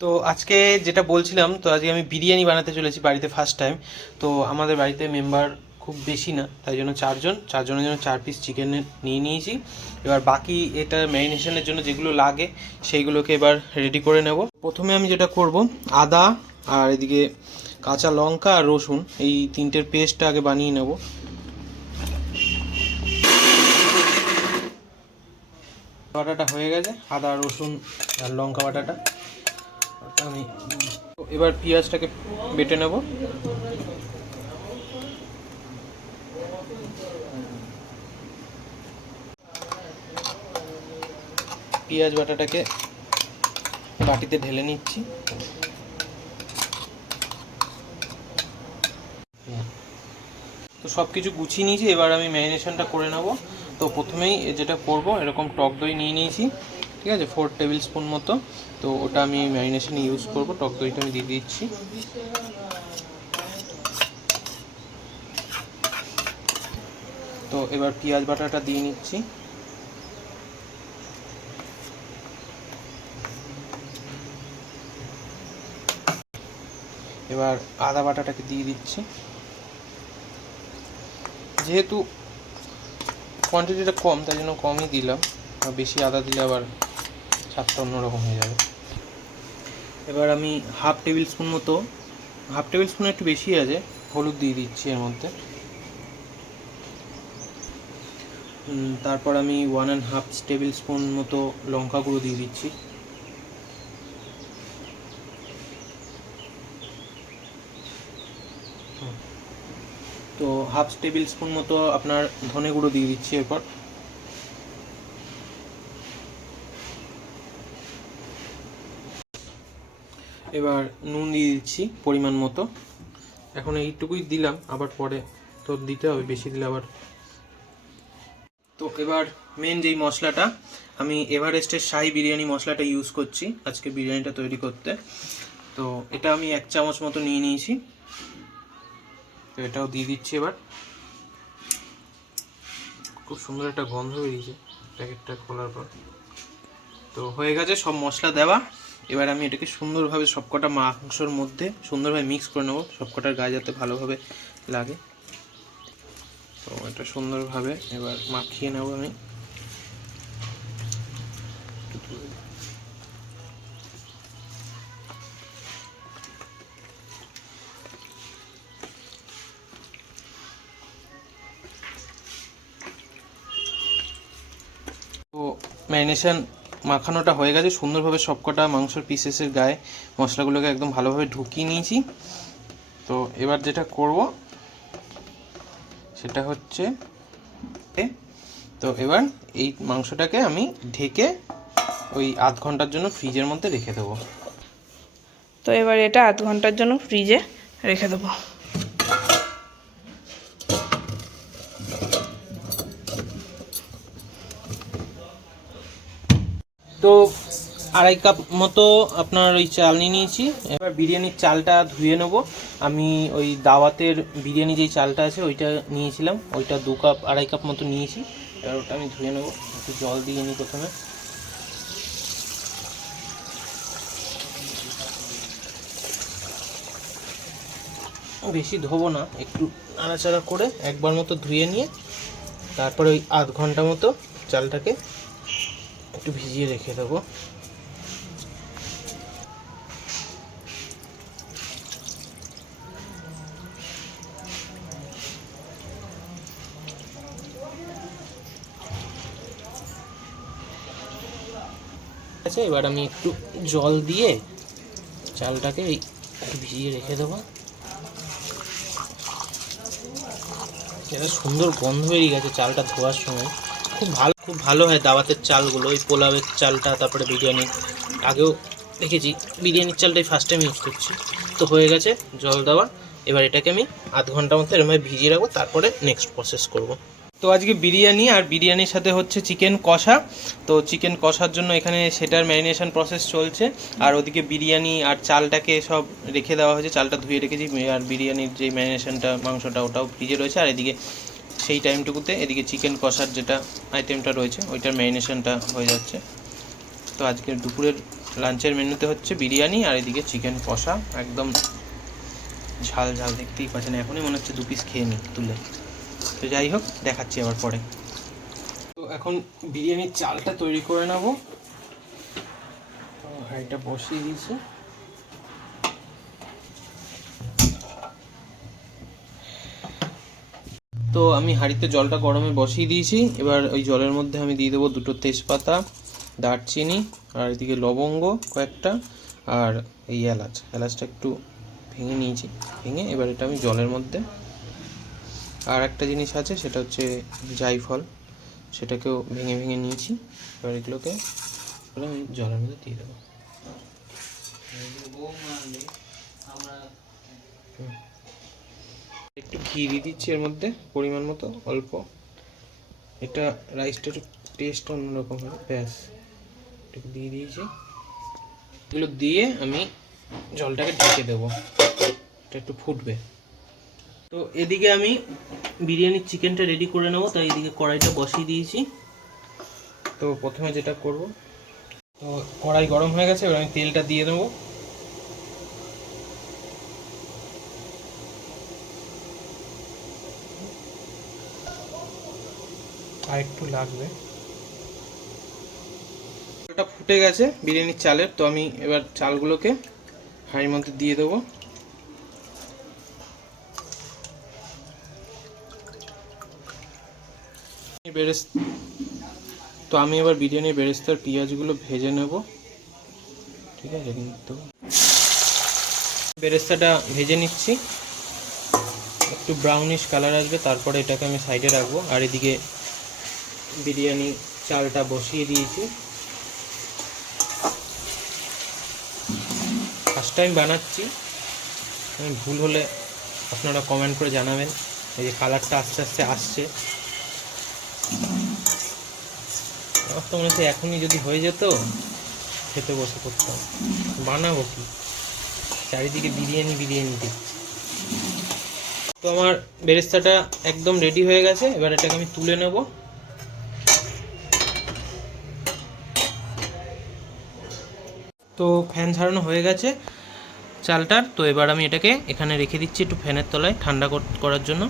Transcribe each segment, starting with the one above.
তো আজকে যেটা বলছিলাম, তো আজকে আমি বিরিয়ানি বানাতে চলেছি বাড়িতে ফার্স্ট টাইম তো আমাদের বাড়িতে মেম্বার খুব বেশি না, তাই জন্য চারজন, চারজনের জন্য চার পিস চিকেন নিয়ে নিয়েছি। এবার বাকি এটা ম্যারিনেশনের জন্য যেগুলো লাগে, সেইগুলোকে এবার রেডি করে নেব। প্রথমে আমি যেটা করব, আদা আর এদিকে কাঁচা লঙ্কা আর রসুন, এই তিনটের পেস্টটা আগে বানিয়ে নেব। বাটাটা হয়ে গেছে, আদা, রসুন আর লঙ্কা বাটাটা। আমি এবার পেঁয়াজটাকে বেটে নেব। পেঁয়াজ বাটাটাকে বাটিতে ঢেলে নিচ্ছি। তো সব কিছু গুছিয়ে নিয়েছি, এবার আমি ম্যারিনেশনটা করে নেব। তো প্রথমেই যেটা করব, এরকম টক দই নিয়ে নিয়েছি। ঠিক আছে? ফোর টেবিল স্পুন মতো। তো ওটা আমি ম্যারিনেশনে ইউজ করব। টক দইটা আমি দিয়ে দিচ্ছি। তো এবার পেঁয়াজ বাটাটা দিয়ে নিচ্ছি। এবার আদা বাটাটাকে দিয়ে দিচ্ছি। যেহেতু কোয়ান্টিটিটা কম, তাই জন্য কমই দিলাম। বেশি আদা দিলে আবার স্বাদটা অন্যরকম হয়ে যাবে। এবার আমি হাফ টেবিল স্পুন মতো, হাফ টেবিল স্পুন একটু বেশি আছে, হলুদ দিয়ে দিচ্ছি এর মধ্যে। তারপর আমি one and half tablespoon মতো লঙ্কা গুঁড়ো দিয়ে দিচ্ছি। তো হাফ টেবিল স্পুন মতো আপনার ধনে গুঁড়ো দিয়ে দিচ্ছি এরপর। এবার নুন দিয়ে দিচ্ছি পরিমাণ মতো। এখন এইটুকুই দিলাম, আবার পরে তো দিতে হবে, বেশি দিলে আবার। তো এবার মেন যেই মশলাটা, আমি এভারেস্টের শাহি বিরিয়ানি মশলাটা ইউজ করছি আজকে বিরিয়ানিটা তৈরি করতে। তো এটা আমি এক চামচ মতো নিয়ে নিয়েছি। তো এটাও দিয়ে দিচ্ছি এবার। খুব সুন্দর একটা গন্ধ বেরিয়েছে প্যাকেটটা খোলার পর। তো হয়ে গেছে, সব মশলা দেওয়া। এবার আমি এটাকে সুন্দরভাবে সবকটা মাংসর মধ্যে সুন্দরভাবে মিক্স করে নেব। সবকটার গায়ে যাতে ভালোভাবে লাগে। তো এটা সুন্দরভাবে এবার মাখিয়ে নেব আমি। ম্যারিনেশন মাখানোটা হয়ে গেছে। সুন্দরভাবে সবকটা মাংসর পিসেসের গায়ে মশলাগুলোকে একদম ভালোভাবে ঢুকিয়ে নিয়েছি। তো এবার যেটা করব, সেটা হচ্ছে তো এবার এই মাংসটাকে আমি ঢেকে ওই আধ ঘণ্টার জন্য ফ্রিজের মধ্যে রেখে দেবো। তো এবার এটা আধ ঘণ্টার জন্য ফ্রিজে রেখে দেবো তো আড়াই কাপ মতো আপনার ওই চাল নিয়ে নিয়েছি। এবার বিরিয়ানির চালটা ধুয়ে নেব। আমি ওই দাওয়াতের বিরিয়ানি যেই চালটা আছে, ওইটা নিয়েছিলাম। ওইটা দু কাপ, আড়াই কাপ মতো নিয়েছি। এবার ওটা আমি ধুয়ে নেব। একটু জল দিয়ে নিই প্রথমে। বেশি ধোবো না, একটু নাড়াচাড়া করে একবার মতো ধুয়ে নিয়ে, তারপরে ওই আধ ঘণ্টা মতো চালটাকে একটু ভিজিয়ে রেখে দেবো। আছে, এবার আমি একটু জল দিয়ে চালটাকে ভিজিয়ে রেখে দেবো। এটা সুন্দর গন্ধ বেরিয়ে গেছে চালটা ধোয়ার সময়। খুব ভালো খুব ভালো হয় দাওয়াতের চালগুলো ওই পোলাওয়ের চালটা, তারপরে বিরিয়ানি। আগেও দেখেছি, বিরিয়ানির চালটাই ফার্স্ট টাইম ইউজ করছি। তো হয়ে গেছে জল দেওয়া। এবার এটাকে আমি আধ ঘণ্টা মতো এরমভাবে ভিজিয়ে রাখব, তারপরে নেক্সট প্রসেস করব। তো আজকে বিরিয়ানি আর বিরিয়ানির সাথে হচ্ছে চিকেন কষা। তো চিকেন কষার জন্য এখানে সেটার ম্যারিনেশন প্রসেস চলছে। আর ওদিকে বিরিয়ানি আর চালটাকে সব রেখে দেওয়া হয়েছে। চালটা ধুয়ে রেখেছি। আর বিরিয়ানির যে ম্যারিনেশনটা, মাংসটা ওটাও ফ্রিজে রয়েছে। আর এদিকে সেই টাইমটুকুতে এদিকে চিকেন কষার যেটা আইটেমটা রয়েছে, ওইটার ম্যারিনেশনটা হয়ে যাচ্ছে। তো আজকে দুপুরের লাঞ্চের মেনুতে হচ্ছে বিরিয়ানি আর এদিকে চিকেন কষা। একদম ঝাল ঝাল দেখতেই পাচ্ছেন। এখনই মনে হচ্ছে দু পিস খেয়ে নিই তুলে। তো যাই হোক, দেখাচ্ছি আবার পরে। তো এখন বিরিয়ানির চালটা তৈরি করে নেব। হাঁড়িটা বসিয়ে দিয়েছি। তো আমি হাঁড়িতে জলটা গরমে বসিয়ে দিয়েছি। এবার ওই জলের মধ্যে আমি দিয়ে দেবো দুটো তেজপাতা, দারচিনি, আর এদিকে লবঙ্গ কয়েকটা, আর এই এলাচ। এলাচটা একটু ভেঙে নিয়েছি। ভেঙে এবার এটা আমি জলের মধ্যে আর একটা জিনিস আছে, সেটা হচ্ছে জাইফল। সেটাকেও ভেঙে ভেঙে নিয়েছি। এবার এগুলোকে আমি জলের মধ্যে দিয়ে দেবো। একটু ঘি দিয়ে দিচ্ছি এর মধ্যে, পরিমাণ মতো, অল্প। এটা রাইসটা একটু টেস্ট অন্যরকম হবে, ব্যাস। একটু দিয়ে দিয়েছি। এগুলো দিয়ে আমি জলটাকে ঢেকে দেবো। এটা একটু ফুটবে। তো এদিকে আমি বিরিয়ানির চিকেনটা রেডি করে নেব, তাই এদিকে কড়াইটা বসিয়ে দিয়েছি। তো প্রথমে যেটা করব, তো কড়াই গরম হয়ে গেছে, এবার আমি তেলটা দিয়ে দেবো। আর একটু লাগবে। ফুটে গেছে বিরিয়ানির চালের, তো আমি এবার চালগুলোকে হাঁড়ির মধ্যে দিয়ে দেবো। বেরেস তো আমি এবার বিরিয়ানির বেরেস্তার পেঁয়াজগুলো ভেজে নেব। ঠিক আছে, কিন্তু বেরেস্তাটা ভেজে নিচ্ছি। একটু ব্রাউনিশ কালার আসবে, তারপরে এটাকে আমি সাইডে রাখব। আর এদিকে বিরিয়ানি চালটা বসিয়ে দিয়েছি। ফার্স্ট টাইম বানাচ্ছি। আমি ভুল হলে আপনারা কমেন্ট করে জানাবেন। এই যে কালারটা আস্তে আস্তে আসছে। আমার তো মনে হচ্ছে এখনই যদি হয়ে যেত, খেতে বসে করতাম বানাবো কি? চারিদিকে বিরিয়ানি বিরিয়ানি দেখছি। তো আমার বেরেস্তাটা একদম রেডি হয়ে গেছে, এবার এটাকে আমি তুলে নেব। তো ফ্যান ঝাড়ানো হয়ে গেছে চালটার। তো এবার আমি এটাকে এখানে রেখে দিচ্ছি একটু ফ্যানের তলায়, ঠান্ডা কর- করার জন্য।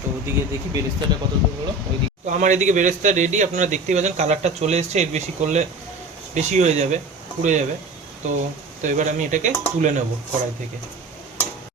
তো ওদিকে দেখি বেরেস্তাটা কত দূর হলো? ওইদিকে তো আমার এদিকে বেরেস্তা রেডি আপনারা দেখতেই পাচ্ছেন কালারটা চলে এসছে, এর বেশি করলে বেশি হয়ে যাবে, পুড়ে যাবে। তো তো এবার আমি এটাকে তুলে নেব কড়াই থেকে।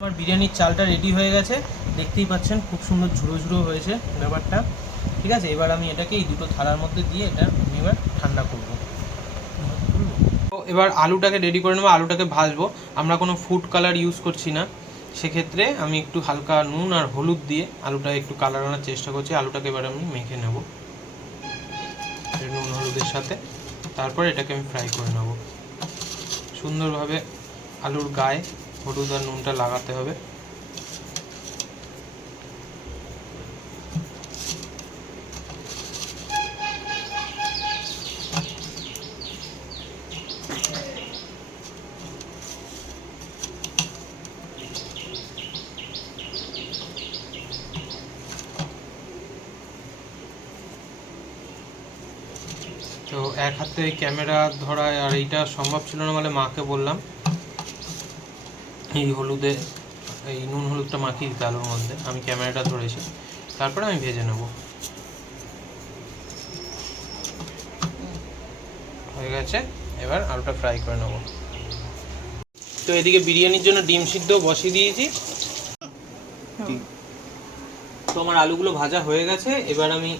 আমার বিরিয়ানির চালটা রেডি হয়ে গেছে, দেখতেই পাচ্ছেন খুব সুন্দর ঝুড়ো ঝুড়ো হয়েছে ব্যাপারটা। ঠিক আছে, এবার আমি এটাকে এই দুটো থালার মধ্যে দিয়ে এটা আমি এবার ঠান্ডা করব। তো এবার আলুটাকে রেডি করে নেব, আলুটাকে ভাজবো। আমরা কোনো ফুড কালার ইউজ করছি না। সেক্ষেত্রে আমি একটু হালকা নুন আর হলুদ দিয়ে আলুটা একটু কালার আনার চেষ্টা করছি। আলুটাকে এবার আমি মেখে নেব। নুন হলুদের সাথে। তারপর এটাকে আমি ফ্রাই করে নেব। সুন্দরভাবে আলুর গায়ে হলুদ আর নুনটা লাগাতে হবে তো এক হাতে ক্যামেরা ধরা আর এইটা সম্ভব ছিল না বলে মাকে বললাম। এই হলুদে এই নুন হলুদটা মাখিয়ে দিতে আলুর মধ্যে। আমি ক্যামেরাটা ধরেছি। তারপরে আমি ভেজে নেব। হয়ে গেছে। এবার আলুটা ফ্রাই করে নেব। তো এদিকে বিরিয়ানির জন্য ডিম সিদ্ধ বসিয়ে দিয়েছি। তো আমার আলুগুলো ভাজা হয়ে গেছে। এবার আমি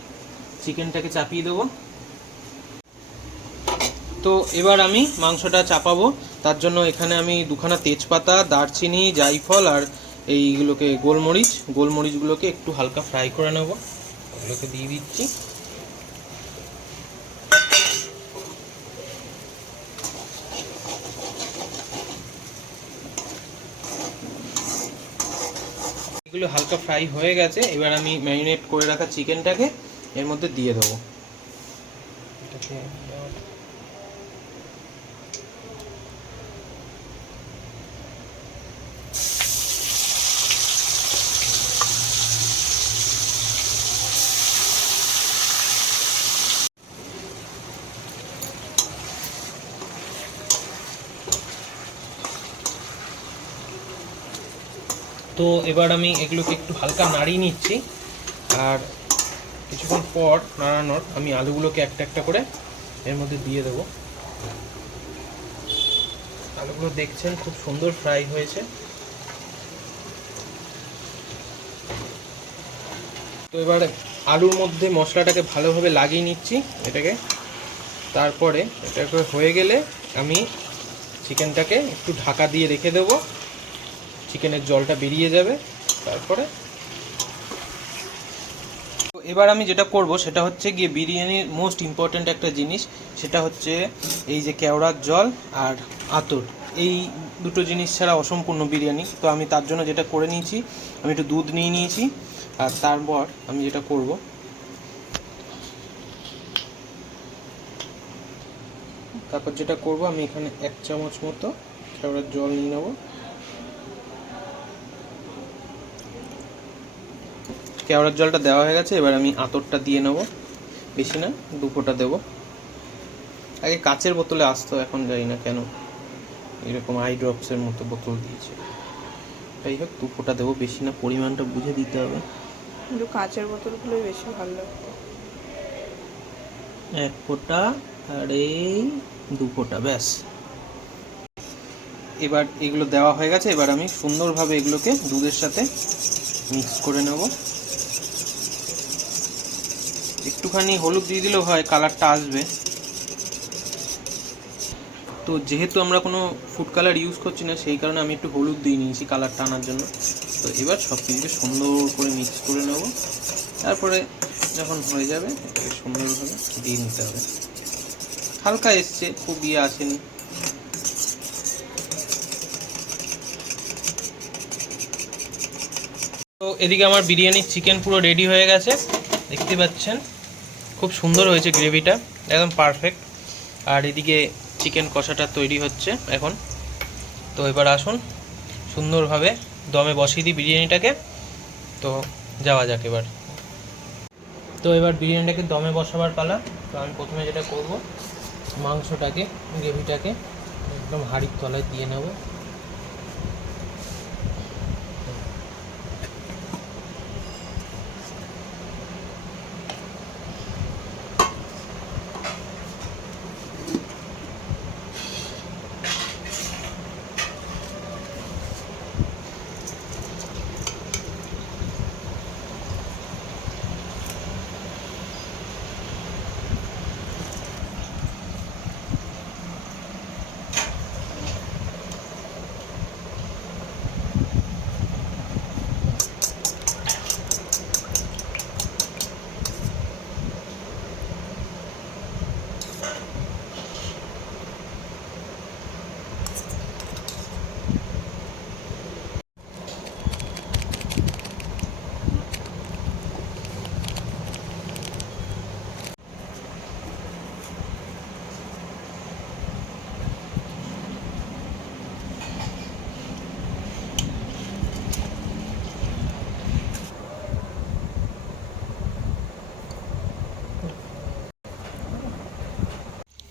চিকেনটাকে চাপিয়ে দেবো। তো এবার আমি মাংসটা চাপাবো। তার জন্য এখানে আমি দুখানা তেজপাতা, দারচিনি জাইফল আর এইগুলোকে গোলমরিচ, গোলমরিচগুলোকে একটু হালকা ফ্রাই করে নেব। ওগুলোকে দিয়ে দিচ্ছি। এগুলো হালকা ফ্রাই হয়ে গেছে। এবার আমি ম্যারিনেট করে রাখা চিকেনটাকে এর মধ্যে দিয়ে দেবো। এটাকে এবার আমি এগুলোকে একটু হালকা নাড়িয়ে নিচ্ছি। আর কিছুক্ষণ পর নাড়ানোর আমি আলুগুলোকে একটা একটা করে এর মধ্যে দিয়ে দেবো। আলুগুলো দেখছেন খুব সুন্দর ফ্রাই হয়েছে। তো এবার আলুর মধ্যে মশলাটাকে ভালোভাবে লাগিয়ে নিচ্ছি এটাকে। তারপরে এটাকে হয়ে গেলে আমি চিকেনটাকে একটু ঢাকা দিয়ে রেখে দেবো। চিকেনের জলটা বেরিয়ে যাবে, তারপরে এবার আমি যেটা করব, সেটা হচ্ছে গিয়ে বিরিয়ানির মোস্ট ইম্পর্ট্যান্ট একটা জিনিস, সেটা হচ্ছে এই যে কেওড়ার জল আর আতর। এই দুটো জিনিস ছাড়া অসম্পূর্ণ বিরিয়ানি। তো আমি তার জন্য যেটা করে নিয়েছি, আমি একটু দুধ নিয়ে নিয়েছি, আর তারপর আমি যেটা করব, তারপর যেটা করব, আমি এখানে এক চামচ মতো কেওড়ার জল নিয়ে নেব। কেওড়ার জলটা দেওয়া হয়ে গেছে এবার আমি আতরটা দিয়ে নেব। বেশি না দু ফোঁটা দেবো। আগে কাচের বোতলে আসতো এখন জানি না কেন। এরকম আই ড্রপসের মতো বোতল দিয়েছে। যাই হোক দু ফোঁটা দেবো বেশি না পরিমাণটা বুঝে দিতে হবে। কিন্তু কাঁচের বোতলগুলোই বেশি ভালো লাগতো। এক ফোঁটা আর এই দু ফোঁটা ব্যাস। এবার এগুলো দেওয়া হয়ে গেছে এবার আমি সুন্দরভাবে এগুলোকে দুধের সাথে মিক্স করে নেব। একটুখানি হলুদ দিয়ে দিলেও হয়, কালারটা আসবে। তো যেহেতু আমরা কোনো ফুড কালার ইউজ করছি না, সেই কারণে আমি একটু হলুদ দিয়ে নিয়েছি কালারটা আনার জন্য। তো এবার সব কিছুকে সুন্দর করে মিক্স করে নেব। তারপরে যখন হয়ে যাবে সুন্দরভাবে দিয়ে নিতে হবে। হালকা এসছে, খুব ইয়ে আসেনি। তো এদিকে আমার বিরিয়ানির চিকেন পুরো রেডি হয়ে গেছে। দেখতে পাচ্ছেন। খুব সুন্দর হয়েছে গ্রেভিটা, একদম পারফেক্ট আর এদিকে চিকেন কষাটা তৈরি হচ্ছে এখন। তো এবার আসুন, সুন্দরভাবে দমে বসিয়ে দিই বিরিয়ানিটাকে। তো যাওয়া যাক এবার। তো এবার বিরিয়ানিটাকে দমে বসাবার পালা। তো আমি প্রথমে যেটা করব, মাংসটাকে, গ্রেভিটাকে একদম হাড়ির তলায় দিয়ে নেব।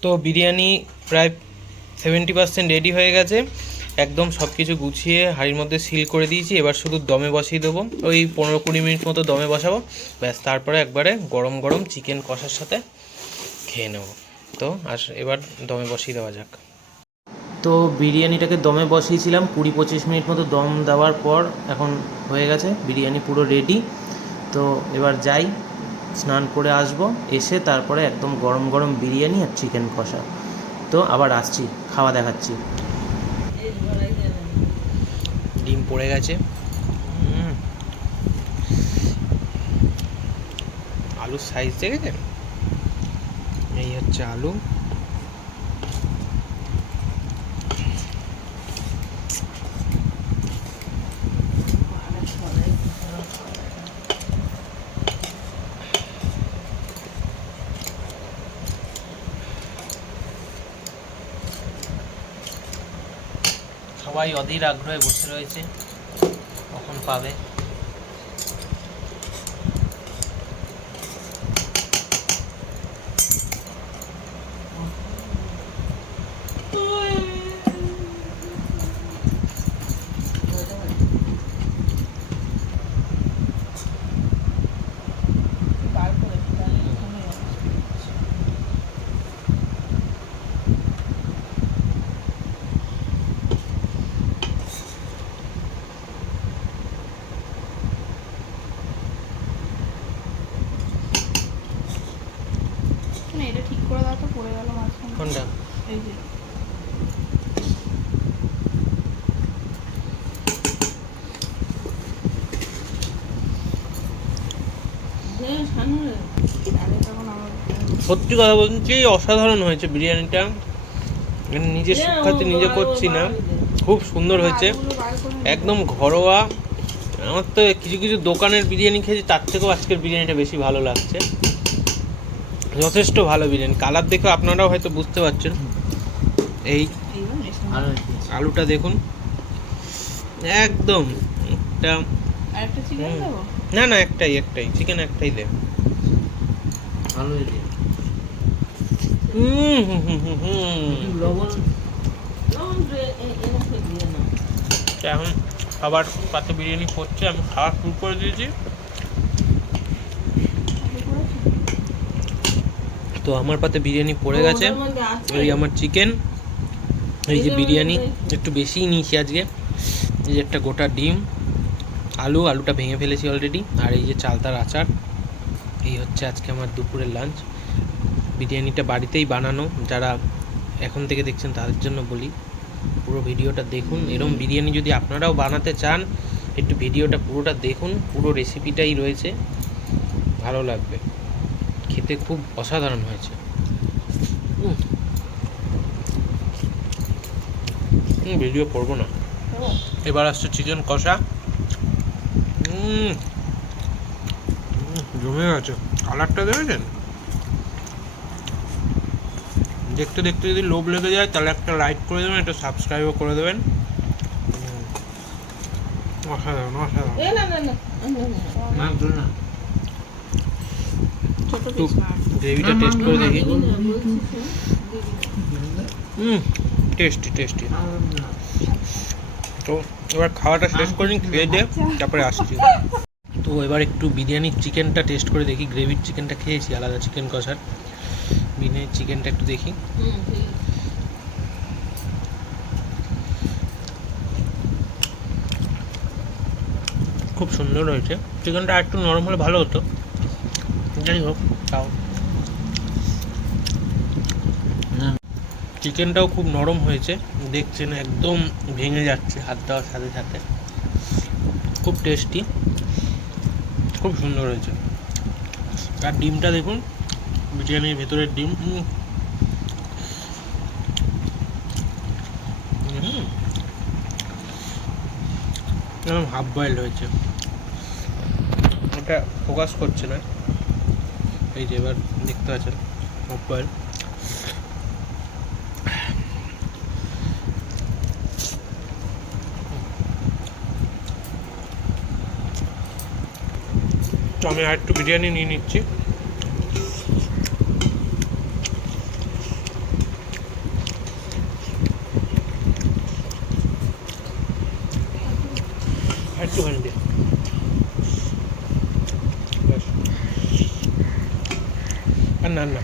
তো বিরিয়ানি প্রায় সেভেন্টি পার্সেন্ট রেডি হয়ে গেছে। একদম সব কিছু গুছিয়ে হাঁড়ির মধ্যে সিল করে দিয়েছি। এবার শুধু দমে বসিয়ে দেবো। ওই পনেরো কুড়ি মিনিট মতো দমে বসাবো। ব্যাস, তারপরে একবারে গরম গরম চিকেন কষার সাথে খেয়ে নেব। তো, আর এবার দমে বসিয়ে দেওয়া যাক। তো বিরিয়ানিটাকে দমে বসিয়েছিলাম। কুড়ি পঁচিশ মিনিট মতো দম দেওয়ার পর এখন হয়ে গেছে। বিরিয়ানি পুরো রেডি তো এবার যাই। স্নান করে আসব, এসে তারপরে একদম গরম গরম বিরিয়ানি আর চিকেন কষা। তো আবার আসছি, খাওয়া দেখাচ্ছি। ডিম পড়ে গেছে। আলুর সাইজ দেখেছেন? এই হচ্ছে আলু। সবাই অধীর আগ্রহে বসে রয়েছে কখন পাবে? সত্যি কথা বলছি অসাধারণ হয়েছে বিরিয়ানিটা। মানে নিজে সুখ্যাতি নিজে করছি না। খুব সুন্দর হয়েছে। একদম ঘরোয়া। আমার তো কিছু কিছু দোকানের বিরিয়ানি খেয়েছি তার থেকেও আজকের বিরিয়ানিটা বেশি ভালো লাগছে। যথেষ্ট ভালো বিরিয়ানি। কালার দেখে আপনারাও হয়তো বুঝতে পারছেন। এই আলুটা দেখুন। একদম একটা না না একটাই একটাই। চিকেন একটাই দে। ভালো হয়েছে হুম হুম হুম হুম হুম একটু লবণ তো এখন খাবার পাতে বিরিয়ানি করছে আমি খাওয়া শুরু করে দিয়েছি। তো আমার পাতে বিরিয়ানি পড়ে গেছে। এই আমার চিকেন এই যে বিরিয়ানি একটু বেশিই নিয়েছি আজকে। এই যে একটা গোটা ডিম আলু আলুটা ভেঙে ফেলেছি অলরেডি আর এই যে চালতার আচার এই হচ্ছে আজকে আমার দুপুরের লাঞ্চ বিরিয়ানিটা বাড়িতেই বানানো যারা এখন থেকে দেখছেন তাদের জন্য বলি। পুরো ভিডিওটা দেখুন। এরম বিরিয়ানি যদি আপনারাও বানাতে চান একটু ভিডিওটা পুরোটা দেখুন। পুরো রেসিপিটাই রয়েছে। ভালো লাগবে। খেতে খুব অসাধারণ হয়েছে। ভিডিও করব না। এবার আসছে চিকেন কষা। জমে গেছে। কালারটা দেখেছেন? দেখতে দেখতে যদি লোভ লেগে যায় তাহলে একটা লাইক করে দেবেন একটা সাবস্ক্রাইবও করে দেবেন অসাধারণ অসাধারণ গ্রেভিটা টেস্ট করে দেখি হুম টেস্টি টেস্টি তো এবার খাওয়াটা শেষ করে নিই, খেয়ে দিয়ে তারপরে আসছি তো এবার একটু বিরিয়ানির চিকেনটা টেস্ট করে দেখি গ্রেভির চিকেনটা খেয়েছি আলাদা চিকেন কষার বিরিয়ানির চিকেনটা একটু দেখি। খুব সুন্দর হয়েছে। চিকেনটা একটু নরম হলে ভালো হতো। যাই হোক তাও চিকেনটাও খুব নরম হয়েছে। দেখছেন একদম ভেঙে যাচ্ছে হাত দেওয়ার সাথে সাথে। খুব টেস্টি। খুব সুন্দর হয়েছে। আর ডিমটা দেখুন বিরিয়ানির ভেতরের ডিম। হুম। হাফ বয়েল হয়েছে এটা ফোকাস করছে না এই যে এবার দেখতে পাচ্ছেন হাফ বয়েল তো আমি আর একটু বিরিয়ানি নিয়ে নিচ্ছি একটুখানি দে। ব্যাস। আর না না।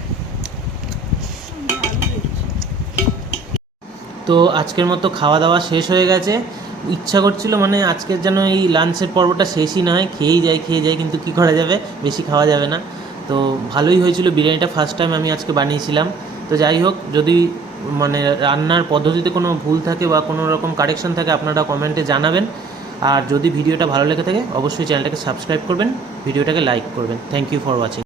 তো আজকের মতো খাওয়া দাওয়া শেষ হয়ে গেছে। ইচ্ছা করছিল মানে আজকের যেন এই লাঞ্চের পর্বটা শেষই না হয়, খেয়েই যাই, খেয়ে যাই, কিন্তু কি করা যাবে? বেশি খাওয়া যাবে না। তো ভালোই হয়েছিল বিরিয়ানিটা ফার্স্ট টাইম আমি আজকে বানিয়েছিলাম। তো যাই হোক, যদি মানে রান্নার পদ্ধতিতে কোনো ভুল থাকে বা কোনো রকম কারেকশন থাকে, আপনারা কমেন্টে জানাবেন। আর যদি ভিডিওটা ভালো লেগে থাকে, অবশ্যই চ্যানেলটাকে সাবস্ক্রাইব করবেন, ভিডিওটাকে লাইক করবেন। Thank you for watching